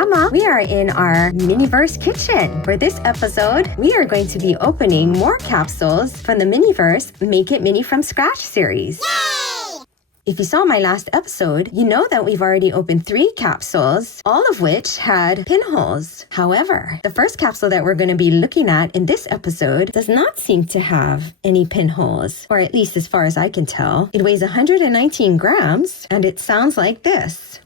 Grandma. We are in our Miniverse kitchen. For this episode, we are going to be opening more capsules from the Miniverse Make It Mini from Scratch series. Yay! If you saw my last episode, you know that we've already opened 3 capsules, all of which had pinholes. However, the first capsule that we're going to be looking at in this episode does not seem to have any pinholes, or at least as far as I can tell. It weighs 119 grams, and it sounds like this.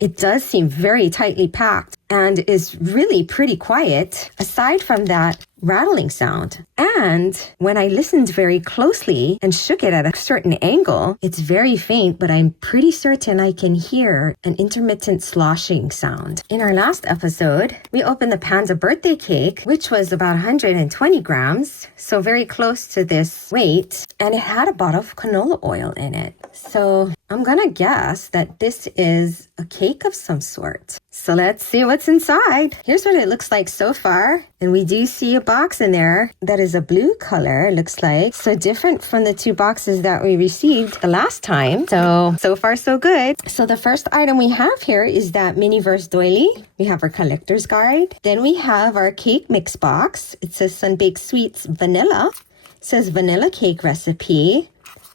It does seem very tightly packed and is really pretty quiet, aside from that rattling sound. And when I listened very closely and shook it at a certain angle, it's very faint, but I'm pretty certain I can hear an intermittent sloshing sound. In our last episode, we opened the Panda birthday cake, which was about 120 grams, so very close to this weight, and it had a bottle of canola oil in it. So I'm gonna guess that this is a cake of some sort. So let's see what's inside. Here's what it looks like so far. And we do see a box in there that is a blue color, it looks like. So different from the 2 boxes that we received the last time. So far so good. So the first item we have here is that Miniverse doily. We have our collector's guide. Then we have our cake mix box. It says Sun-Baked Sweets Vanilla. It says vanilla cake recipe.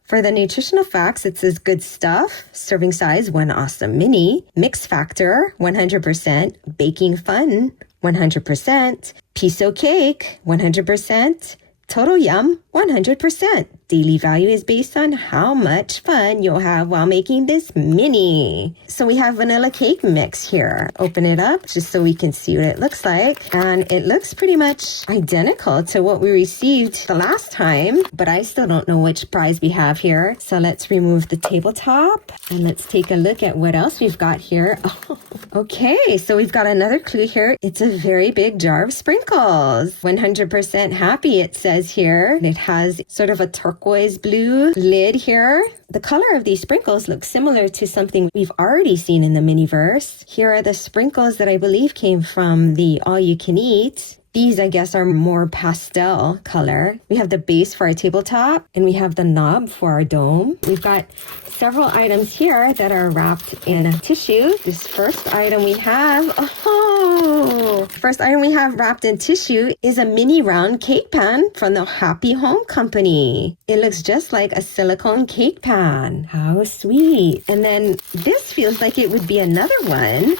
For the nutritional facts, it says good stuff, serving size 1 awesome mini, mix factor 100%, baking fun 100%, piso cake 100%, total yum 100%. Daily value is based on how much fun you'll have while making this mini. So we have vanilla cake mix here. Open it up just so we can see what it looks like. And it looks pretty much identical to what we received the last time, but I still don't know which prize we have here. So let's remove the tabletop and let's take a look at what else we've got here. Oh, okay, so we've got another clue here. It's a very big jar of sprinkles. 100% happy, it says here. And it has sort of a turquoise blue lid here. The color of these sprinkles looks similar to something we've already seen in the Miniverse. Here are the sprinkles that I believe came from the All You Can Eat. These, I guess, are more pastel color. We have the base for our tabletop, and we have the knob for our dome. We've got several items here that are wrapped in a tissue. This first item we have, wrapped in tissue is a mini round cake pan from the Happy Home Company. It looks just like a silicone cake pan. How sweet. And then this feels like it would be another one.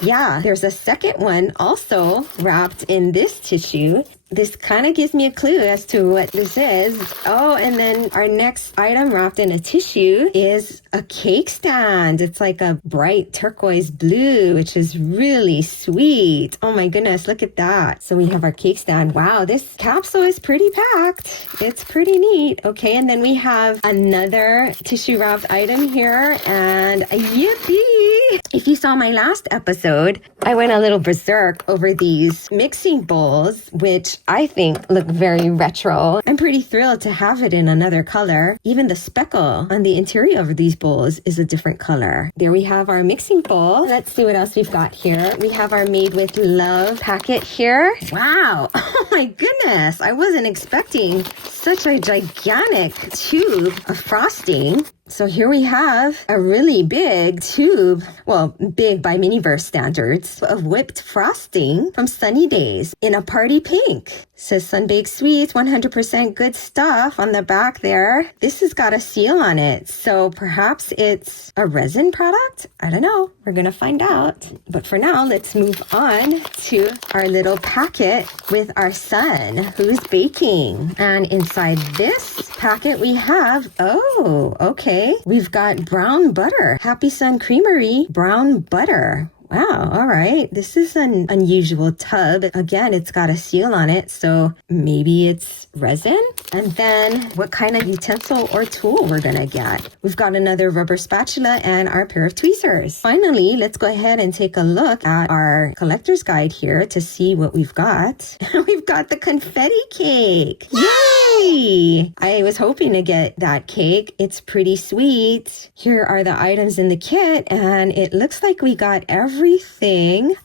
Yeah, there's a second one also wrapped in this tissue. This kind of gives me a clue as to what this is. Oh, and then our next item wrapped in a tissue is a cake stand. It's like a bright turquoise blue, which is really sweet. Oh my goodness, look at that. So we have our cake stand. Wow, this capsule is pretty packed. It's pretty neat. Okay, and then we have another tissue wrapped item here, and yippee! If you saw my last episode, I went a little berserk over these mixing bowls, which I think look very retro. I'm pretty thrilled to have it in another color. Even the speckle on the interior of these bowls is a different color. There we have our mixing bowl. Let's see what else we've got here. We have our Made with Love packet here. Wow. Oh my goodness. I wasn't expecting such a gigantic tube of frosting. So here we have a really big tube, well, big by Miniverse standards, of whipped frosting from Sunny Days in a party pink. Says Sun-Baked Sweets, 100% good stuff on the back there. This has got a seal on it, so perhaps it's a resin product? I don't know. We're gonna find out. But for now, let's move on to our little packet with our son who's baking. And inside this packet we have, okay, we've got brown butter. Happy Sun Creamery brown butter. Wow, all right. This is an unusual tub. Again, it's got a seal on it, so maybe it's resin. And then what kind of utensil or tool we're gonna get. We've got another rubber spatula and our pair of tweezers. Finally, let's go ahead and take a look at our collector's guide here to see what we've got. We've got the confetti cake. Yay! I was hoping to get that cake. It's pretty sweet. Here are the items in the kit, and it looks like we got everything.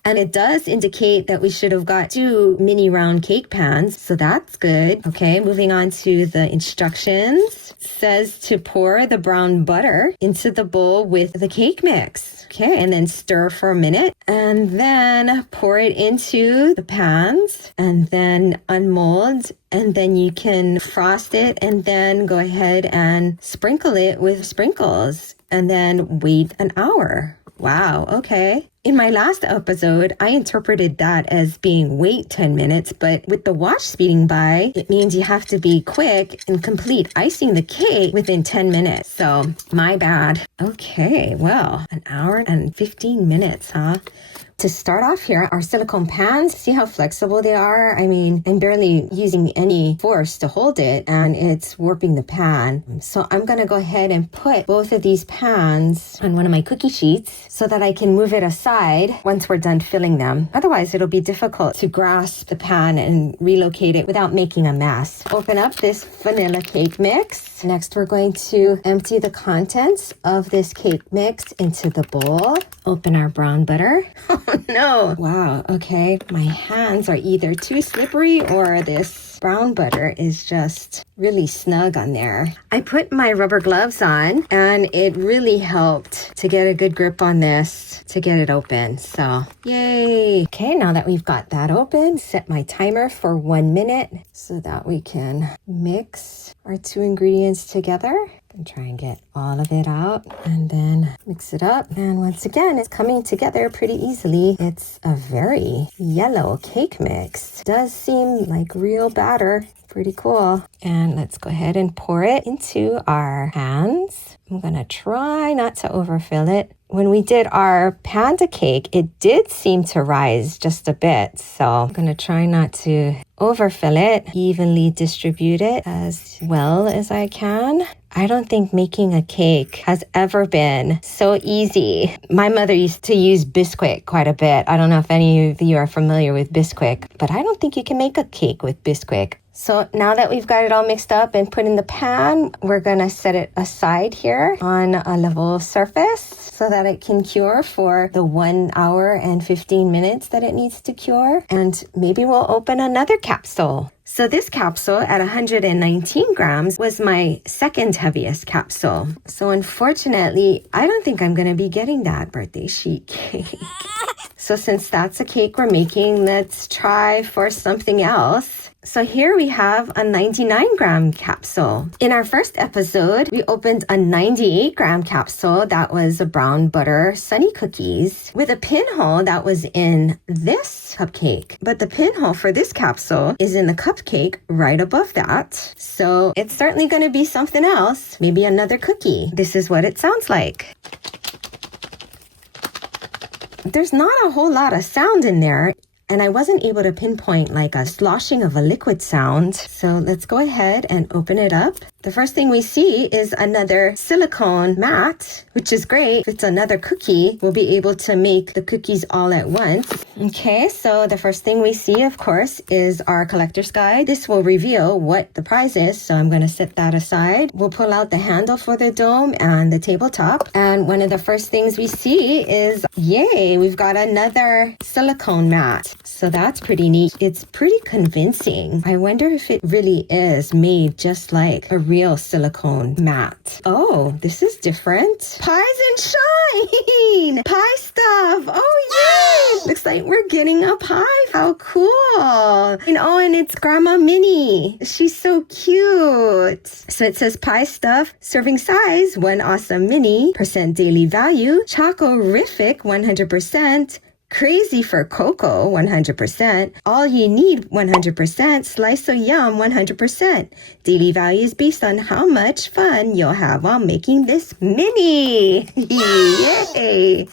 And it does indicate that we should have got 2 mini round cake pans, so that's good. Okay, moving on to the instructions. says to pour the brown butter into the bowl with the cake mix. Okay, and then stir for a minute and then pour it into the pans and then unmold, and then you can frost it and then go ahead and sprinkle it with sprinkles and then wait an hour. Wow, okay. In my last episode, I interpreted that as being wait 10 minutes, but with the watch speeding by, it means you have to be quick and complete icing the cake within 10 minutes. So, my bad. Okay, well, an hour and 15 minutes, huh? To start off here, our silicone pans, see how flexible they are? I mean, I'm barely using any force to hold it and it's warping the pan. So I'm going to go ahead and put both of these pans on one of my cookie sheets so that I can move it aside once we're done filling them. Otherwise, it'll be difficult to grasp the pan and relocate it without making a mess. Open up this vanilla cake mix. Next, we're going to empty the contents of this cake mix into the bowl. Open our brown butter. Oh no. Wow. Okay. My hands are either too slippery or this brown butter is just really snug on there. I put my rubber gloves on and it really helped to get a good grip on this to get it open. So yay. Okay. Now that we've got that open, set my timer for 1 minute so that we can mix our two ingredients together. And try and get all of it out and then mix it up. And once again, it's coming together pretty easily. It's a very yellow cake mix. Does seem like real batter. Pretty cool. And let's go ahead and pour it into our pans. I'm gonna try not to overfill it. When we did our panda cake, it did seem to rise just a bit. So I'm gonna try not to overfill it, evenly distribute it as well as I can. I don't think making a cake has ever been so easy. My mother used to use Bisquick quite a bit. I don't know if any of you are familiar with Bisquick, but I don't think you can make a cake with Bisquick. So now that we've got it all mixed up and put in the pan, we're going to set it aside here on a level surface so that it can cure for the 1 hour and 15 minutes that it needs to cure. And maybe we'll open another capsule. So this capsule at 119 grams was my second heaviest capsule. So unfortunately, I don't think I'm going to be getting that birthday sheet cake. So since that's a cake we're making, let's try for something else. So here we have a 99-gram capsule. In our first episode, we opened a 98-gram capsule that was a brown butter sunny cookies with a pinhole that was in this cupcake. But the pinhole for this capsule is in the cupcake right above that. So it's certainly going to be something else, maybe another cookie. This is what it sounds like. There's not a whole lot of sound in there. And I wasn't able to pinpoint like a sloshing of a liquid sound. So let's go ahead and open it up. The first thing we see is another silicone mat, which is great. If it's another cookie, we'll be able to make the cookies all at once. Okay, so the first thing we see, of course, is our collector's guide. This will reveal what the prize is, so I'm going to set that aside. We'll pull out the handle for the dome and the tabletop. And one of the first things we see is, yay, we've got another silicone mat. So that's pretty neat. It's pretty convincing. I wonder if it really is made just like a real silicone mat. Oh, this is different. Pies and shine! Pie stuff! Oh, yay! Looks like we're getting a pie. How cool! And it's Grandma Minnie. She's so cute. So it says pie stuff, serving size, 1 awesome mini, % daily value, Choco-rific 100%, Crazy for Cocoa 100%, All You Need 100%, Slice of Yum 100%. Daily value is based on how much fun you'll have while making this mini. Yay!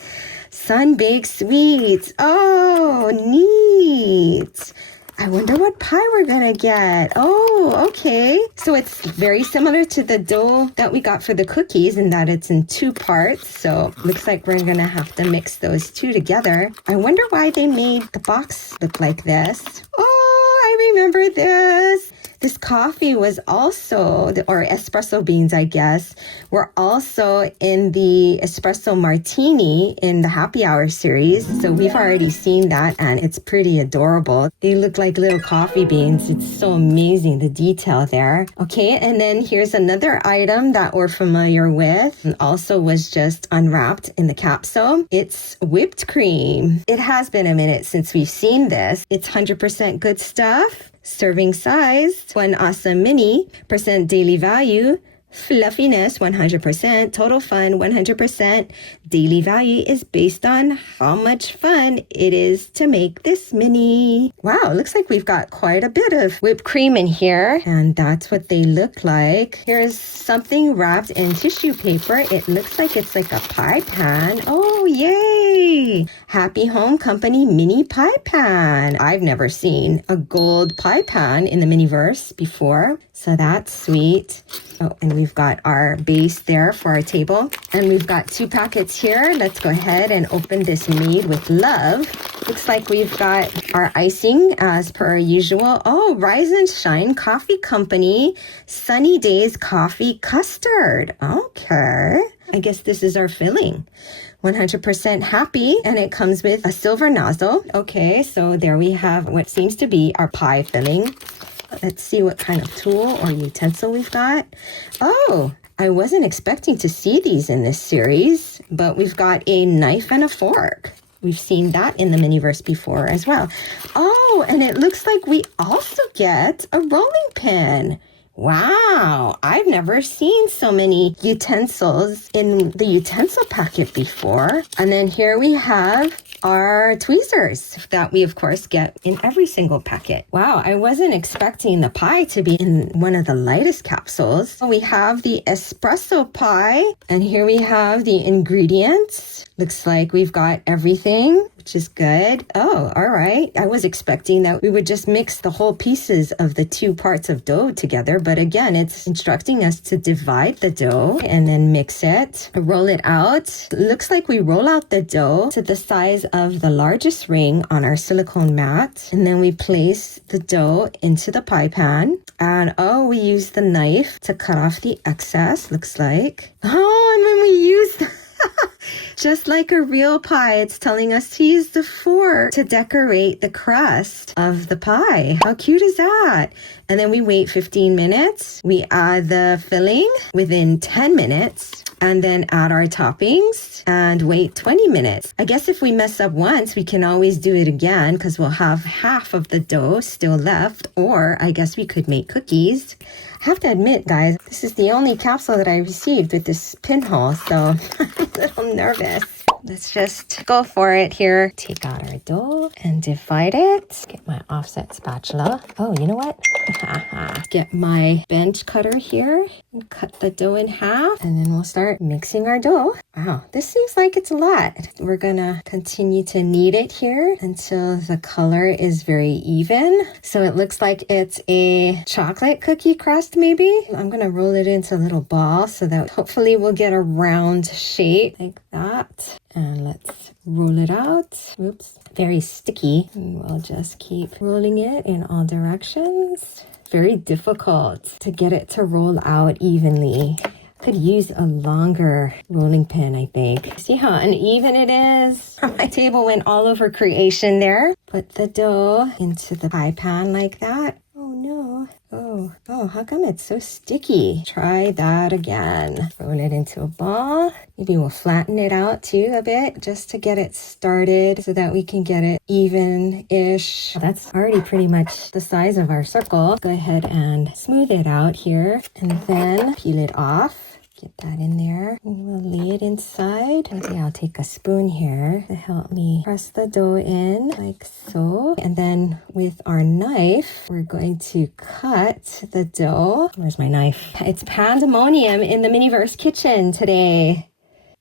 Sun-baked sweets. Oh, neat. I wonder what pie we're gonna get. Oh, okay. So it's very similar to the dough that we got for the cookies in that it's in 2 parts. So looks like we're gonna have to mix those 2 together. I wonder why they made the box look like this. Oh, I remember this. This coffee was also, or espresso beans, I guess, were also in the espresso martini in the happy hour series. So we've already seen that and it's pretty adorable. They look like little coffee beans. It's so amazing, the detail there. Okay, and then here's another item that we're familiar with and also was just unwrapped in the capsule. It's whipped cream. It has been a minute since we've seen this. It's 100% good stuff. Serving size, 1 awesome mini, percent daily value, fluffiness 100%, total fun 100%. Daily value is based on how much fun it is to make this mini. Wow, looks like we've got quite a bit of whipped cream in here, and that's what they look like. Here's something wrapped in tissue paper. It looks like it's like a pie pan. Oh, yay! Happy Home Company mini pie pan. I've never seen a gold pie pan in the Miniverse before, so that's sweet. Oh, and we've got our base there for our table. And we've got 2 packets here. Let's go ahead and open this made with love. Looks like we've got our icing as per usual. Oh, Rise and Shine Coffee Company Sunny Days Coffee Custard. Okay. I guess this is our filling. 100% happy, and it comes with a silver nozzle. Okay, so there we have what seems to be our pie filling. Let's see what kind of tool or utensil we've got. Oh, I wasn't expecting to see these in this series, but we've got a knife and a fork. We've seen that in the Miniverse before as well. Oh, and it looks like we also get a rolling pin. Wow, I've never seen so many utensils in the utensil packet before. And then here we have our tweezers that we of course get in every single packet. Wow, I wasn't expecting the pie to be in one of the lightest capsules. We have the Espresso Pie, and here we have the ingredients. Looks like we've got everything, which is good. Oh, all right. I was expecting that we would just mix the whole pieces of the 2 parts of dough together. But again, it's instructing us to divide the dough and then mix it, roll it out. Looks like we roll out the dough to the size of the largest ring on our silicone mat. And then we place the dough into the pie pan. And oh, we use the knife to cut off the excess, looks like. Oh, and then we use just like a real pie, it's telling us to use the fork to decorate the crust of the pie. How cute is that? And then we wait 15 minutes. We add the filling within 10 minutes and then add our toppings and wait 20 minutes. I guess if we mess up once, we can always do it again because we'll have half of the dough still left, or I guess we could make cookies. I have to admit, guys, this is the only capsule that I received with this pinhole, so I'm a little nervous. Let's just go for it here. Take out our dough and divide it. Get my offset spatula. Oh, you know what? Get my bench cutter here and cut the dough in half. And then we'll start mixing our dough. Wow, this seems like it's a lot. We're gonna continue to knead it here until the color is very even. So it looks like it's a chocolate cookie crust maybe. I'm gonna roll it into a little ball so that hopefully we'll get a round shape like that. And let's roll it out. Oops, very sticky. And we'll just keep rolling it in all directions. Very difficult to get it to roll out evenly. Could use a longer rolling pin, I think. See how uneven it is? My table went all over creation there. Put the dough into the pie pan like that. Oh no. Oh, how come it's so sticky? Try that again. Roll it into a ball. Maybe we'll flatten it out too a bit just to get it started so that we can get it even-ish. That's already pretty much the size of our circle. Go ahead and smooth it out here and then peel it off. Get that in there. And we'll lay it inside. Maybe I'll take a spoon here to help me press the dough in like so. And then with our knife, we're going to cut the dough. Where's my knife? It's pandemonium in the Miniverse kitchen today.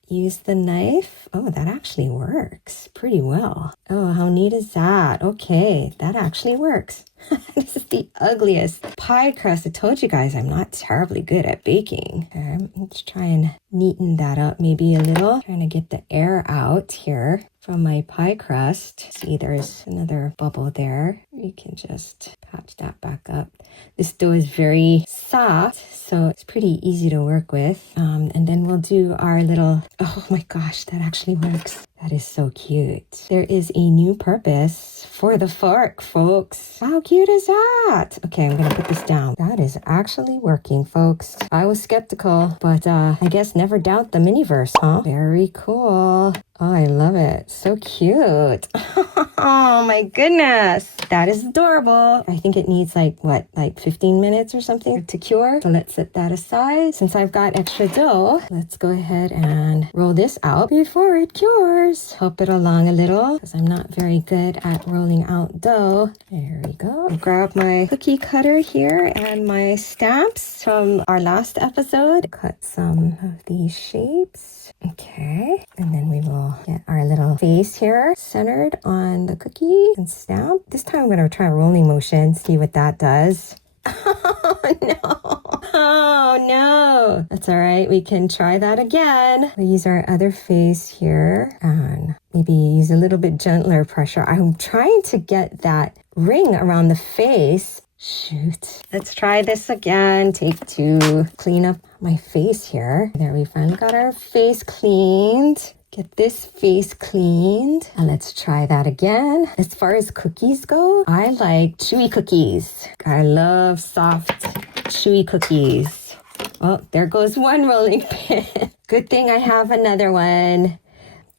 Use the knife. Oh, that actually works pretty well. Oh, how neat is that? Okay, that actually works. This is the ugliest pie crust. I told you guys I'm not terribly good at baking. Let's try and neaten that up maybe a little. Trying to get the air out here. from my pie crust. See, there's another bubble there. You can just patch that back up. This dough is very soft, so it's pretty easy to work with. And then we'll do our little, oh my gosh, that actually works. That is so cute. There is a new purpose for the fork, folks. How cute is that? Okay, I'm gonna put this down. That is actually working, folks. I was skeptical, but I guess never doubt the Miniverse, huh? Very cool. Oh, I love it. So cute. Oh my goodness. That is adorable. I think it needs like 15 minutes or something to cure. So let's set that aside. Since I've got extra dough, let's go ahead and roll this out before it cures. Help it along a little because I'm not very good at rolling out dough. There we go. I'll grab my cookie cutter here and my stamps from our last episode. Cut some of these shapes. Okay, and then we will get our little face here centered on the cookie and stamp. This time I'm going to try a rolling motion, see what that does. Oh no! Oh no! That's all right. We can try that again. We'll use our other face here and maybe use a little bit gentler pressure. I'm trying to get that ring around the face. Shoot. Let's try this again. Take 2. Clean up my face here. There, we finally got our face cleaned. Get this face cleaned. And let's try that again. As far as cookies go, I like chewy cookies. I love soft, chewy cookies. Oh, there goes one rolling pin. Good thing I have another one.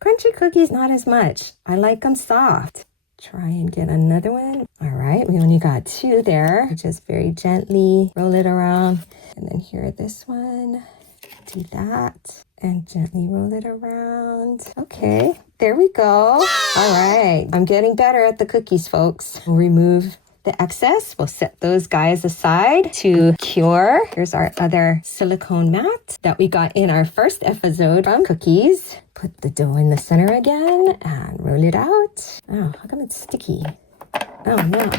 Crunchy cookies, not as much. I like them soft. Try and get another one. All right, we only got 2 there. Just very gently roll it around. And then here, this one. Do that. And gently roll it around. Okay, there we go. All right, I'm getting better at the cookies, folks. We'll remove the excess. We'll set those guys aside to cure. Here's our other silicone mat that we got in our first episode from cookies. Put the dough in the center again and roll it out. Oh, how come it's sticky? Oh no.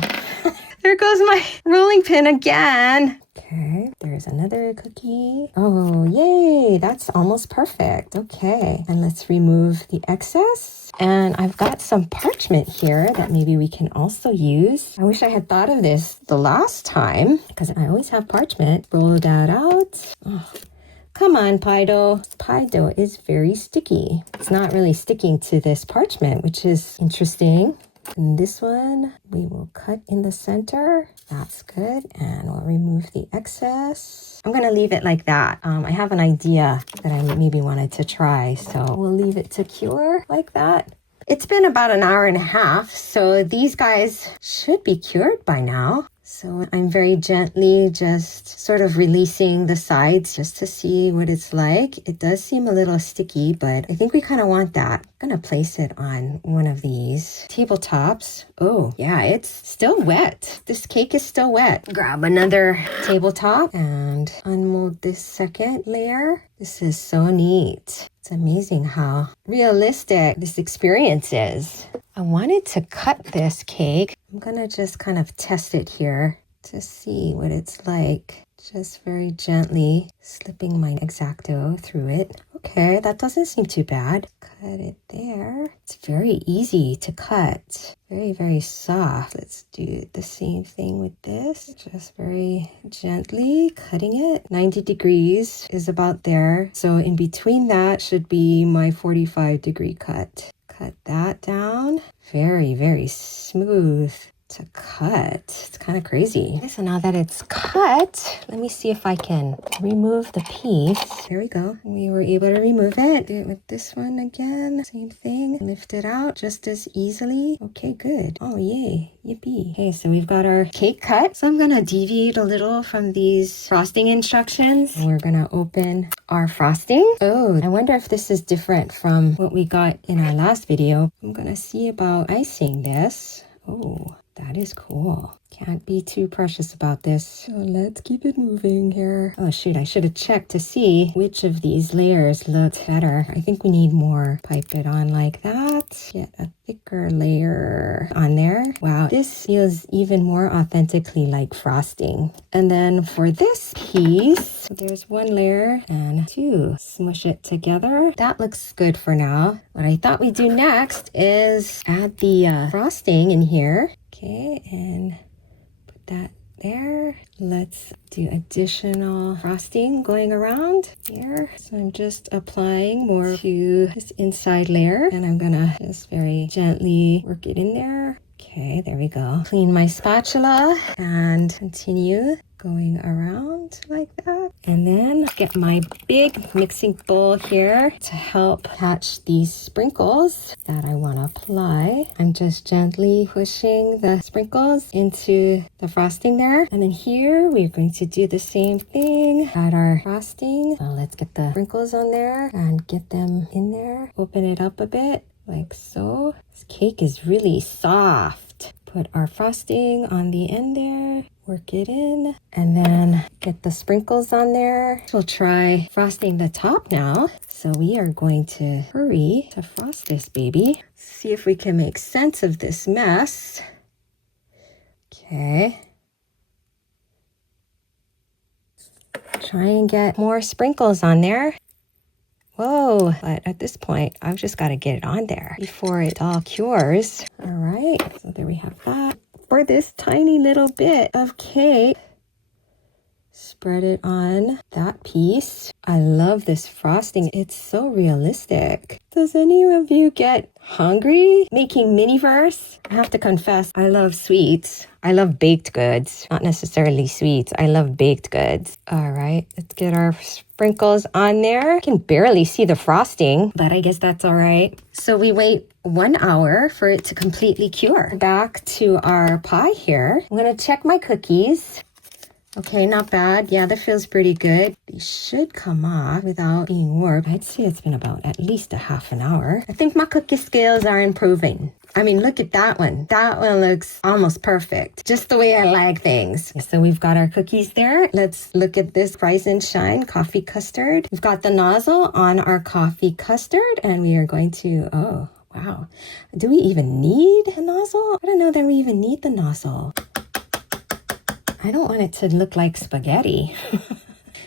There goes my rolling pin again. Okay, there's another cookie. Oh, yay, that's almost perfect. Okay, and let's remove the excess. And I've got some parchment here that maybe we can also use. I wish I had thought of this the last time because I always have parchment. Roll that out. Oh, come on, pie dough. Pie dough is very sticky. It's not really sticking to this parchment, which is interesting. And this one, we will cut in the center. That's good. And we'll remove the excess. I'm going to leave it like that. I have an idea that I maybe wanted to try. So we'll leave it to cure like that. It's been about an hour and a half. So these guys should be cured by now. So I'm very gently just sort of releasing the sides just to see what it's like. It does seem a little sticky, but I think we kind of want that. I'm going to place it on one of these tabletops. Oh, yeah, it's still wet. This cake is still wet. Grab another tabletop and unmold this second layer. This is so neat. It's amazing how realistic this experience is. I wanted to cut this cake. I'm gonna just kind of test it here to see what it's like. Just very gently slipping my X-Acto through it. Okay, that doesn't seem too bad. Cut it there. It's very easy to cut. Very, very soft. Let's do the same thing with this. Just very gently cutting it. 90 degrees is about there. So in between that should be my 45-degree cut. Cut that down. Very, very smooth to cut. It's kind of crazy. Okay, so now that it's cut, let me see if I can remove the piece. There we go. We were able to remove it. Do it with this one again. Same thing. Lift it out just as easily. Okay, good. Oh, yay. Yippee. Okay, so we've got our cake cut. So I'm going to deviate a little from these frosting instructions. And we're going to open our frosting. Oh, I wonder if this is different from what we got in our last video. I'm going to see about icing this. Oh, That is cool. Can't be too precious about this. So let's keep it moving here. Oh shoot, I should have checked to see which of these layers looked better. I think we need more. Pipe it on like that. Get a thicker layer on there. Wow, this feels even more authentically like frosting. And then for this piece, there's one layer and two. Smush it together. That looks good for now. What I thought we'd do next is add the frosting in here. Okay, and that there. Let's do additional frosting going around here. So I'm just applying more to this inside layer and I'm gonna just very gently work it in there. Okay, there we go. Clean my spatula and continue going around like that. And then get my big mixing bowl here to help catch these sprinkles that I want to apply. I'm just gently pushing the sprinkles into the frosting there. And then here we're going to do the same thing. Add our frosting. So let's get the sprinkles on there and get them in there. Open it up a bit like so. This cake is really soft. Put our frosting on the end there, work it in, and then get the sprinkles on there. We'll try frosting the top now. So we are going to hurry to frost this baby. See if we can make sense of this mess. Okay. Try and get more sprinkles on there. Whoa, but at this point, I've just got to get it on there before it all cures. All right, so there we have that. For this tiny little bit of cake, spread it on that piece. I love this frosting. It's so realistic. Does any of you get hungry making Miniverse? I have to confess, I love sweets. I love baked goods, not necessarily sweets. I love baked goods. All right, let's get our sprinkles on there. I can barely see the frosting, but I guess that's all right. So we wait 1 hour for it to completely cure. Back to our pie here. I'm gonna check my cookies. Okay, not bad. Yeah, that feels pretty good. These should come off without being warped. I'd say it's been about at least a half an hour. I think my cookie skills are improving. I mean, look at that one. That one looks almost perfect. Just the way I like things. So we've got our cookies there. Let's look at this Rise and Shine coffee custard. We've got the nozzle on our coffee custard and we are going to, oh, wow. Do we even need a nozzle? I don't know that we even need the nozzle. I don't want it to look like spaghetti.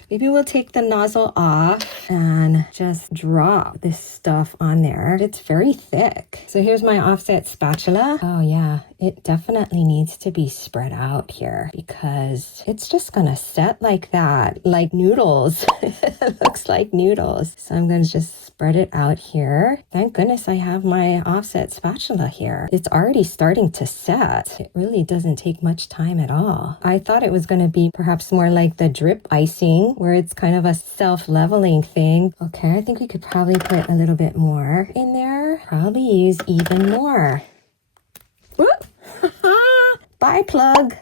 Maybe we'll take the nozzle off and just drop this stuff on there. It's very thick. So here's my offset spatula. Oh yeah, it definitely needs to be spread out here because it's just gonna set like that, like noodles. It looks like noodles. So I'm gonna just spread it out here. Thank goodness I have my offset spatula here. It's already starting to set. It really doesn't take much time at all. I thought it was gonna be perhaps more like the drip icing where it's kind of a self-leveling thing. Okay, I think we could probably put a little bit more in there. Probably use even more. Whoop! Bye, plug.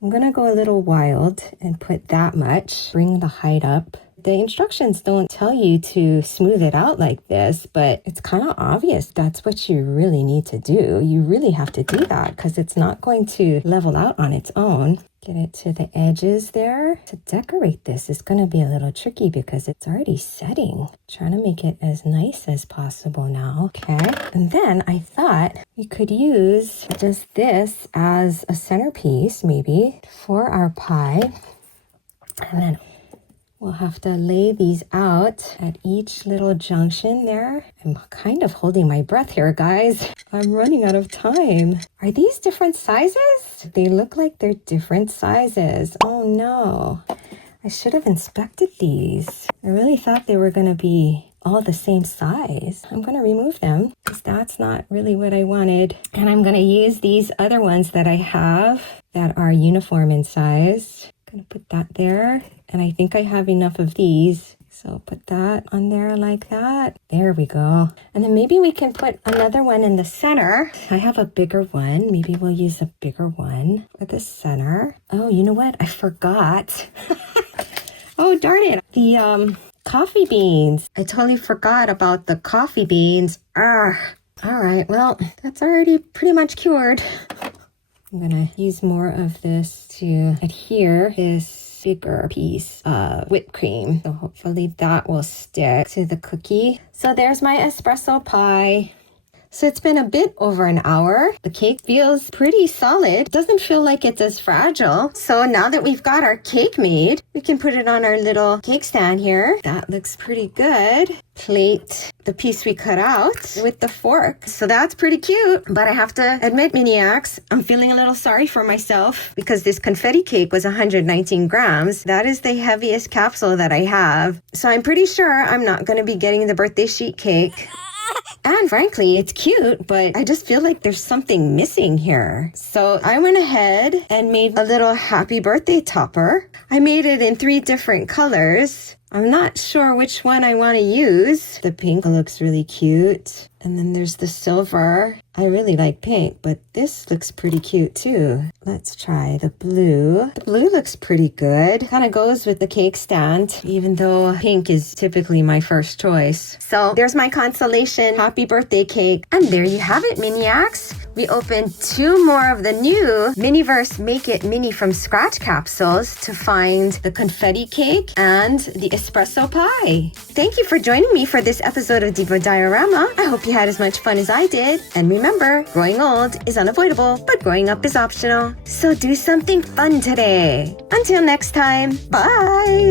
I'm gonna go a little wild and put that much. Bring the height up. The instructions don't tell you to smooth it out like this, but it's kind of obvious that's what you really need to do. You really have to do that because it's not going to level out on its own. Get it to the edges there. To decorate this is going to be a little tricky because it's already setting. Trying to make it as nice as possible now. Okay. And then I thought we could use just this as a centerpiece maybe for our pie. And then we'll have to lay these out at each little junction there. I'm kind of holding my breath here, guys. I'm running out of time. Are these different sizes? They look like they're different sizes. Oh no. I should have inspected these. I really thought they were going to be all the same size. I'm going to remove them because that's not really what I wanted. And I'm going to use these other ones that I have that are uniform in size. I'm going to put that there. And I think I have enough of these. So put that on there like that. There we go. And then maybe we can put another one in the center. I have a bigger one. Maybe we'll use a bigger one for the center. Oh, you know what? I forgot. Oh, darn it. The coffee beans. I totally forgot about the coffee beans. All right. Well, that's already pretty much cured. I'm gonna use more of this to adhere this bigger piece of whipped cream. So hopefully that will stick to the cookie. So there's my espresso pie. So it's been a bit over an hour. The cake feels pretty solid. Doesn't feel like it's as fragile. So now that we've got our cake made, we can put it on our little cake stand here. That looks pretty good. Plate the piece we cut out with the fork. So that's pretty cute. But I have to admit, Maniacs, I'm feeling a little sorry for myself because this confetti cake was 119 grams. That is the heaviest capsule that I have. So I'm pretty sure I'm not going to be getting the birthday sheet cake. And frankly, it's cute, but I just feel like there's something missing here. So I went ahead and made a little happy birthday topper. I made it in 3 different colors. I'm not sure which one I want to use. The pink looks really cute. And then there's the silver. I really like pink, but this looks pretty cute too. Let's try the blue. The blue looks pretty good. Kind of goes with the cake stand, even though pink is typically my first choice. So there's my consolation happy birthday cake. And there you have it, Maniacs. We opened 2 more of the new Miniverse Make It Mini from Scratch capsules to find the confetti cake and the espresso pie. Thank you for joining me for this episode of Diva Diorama. I hope you had as much fun as I did. And remember, growing old is unavoidable, but growing up is optional. So do something fun today. Until next time, bye!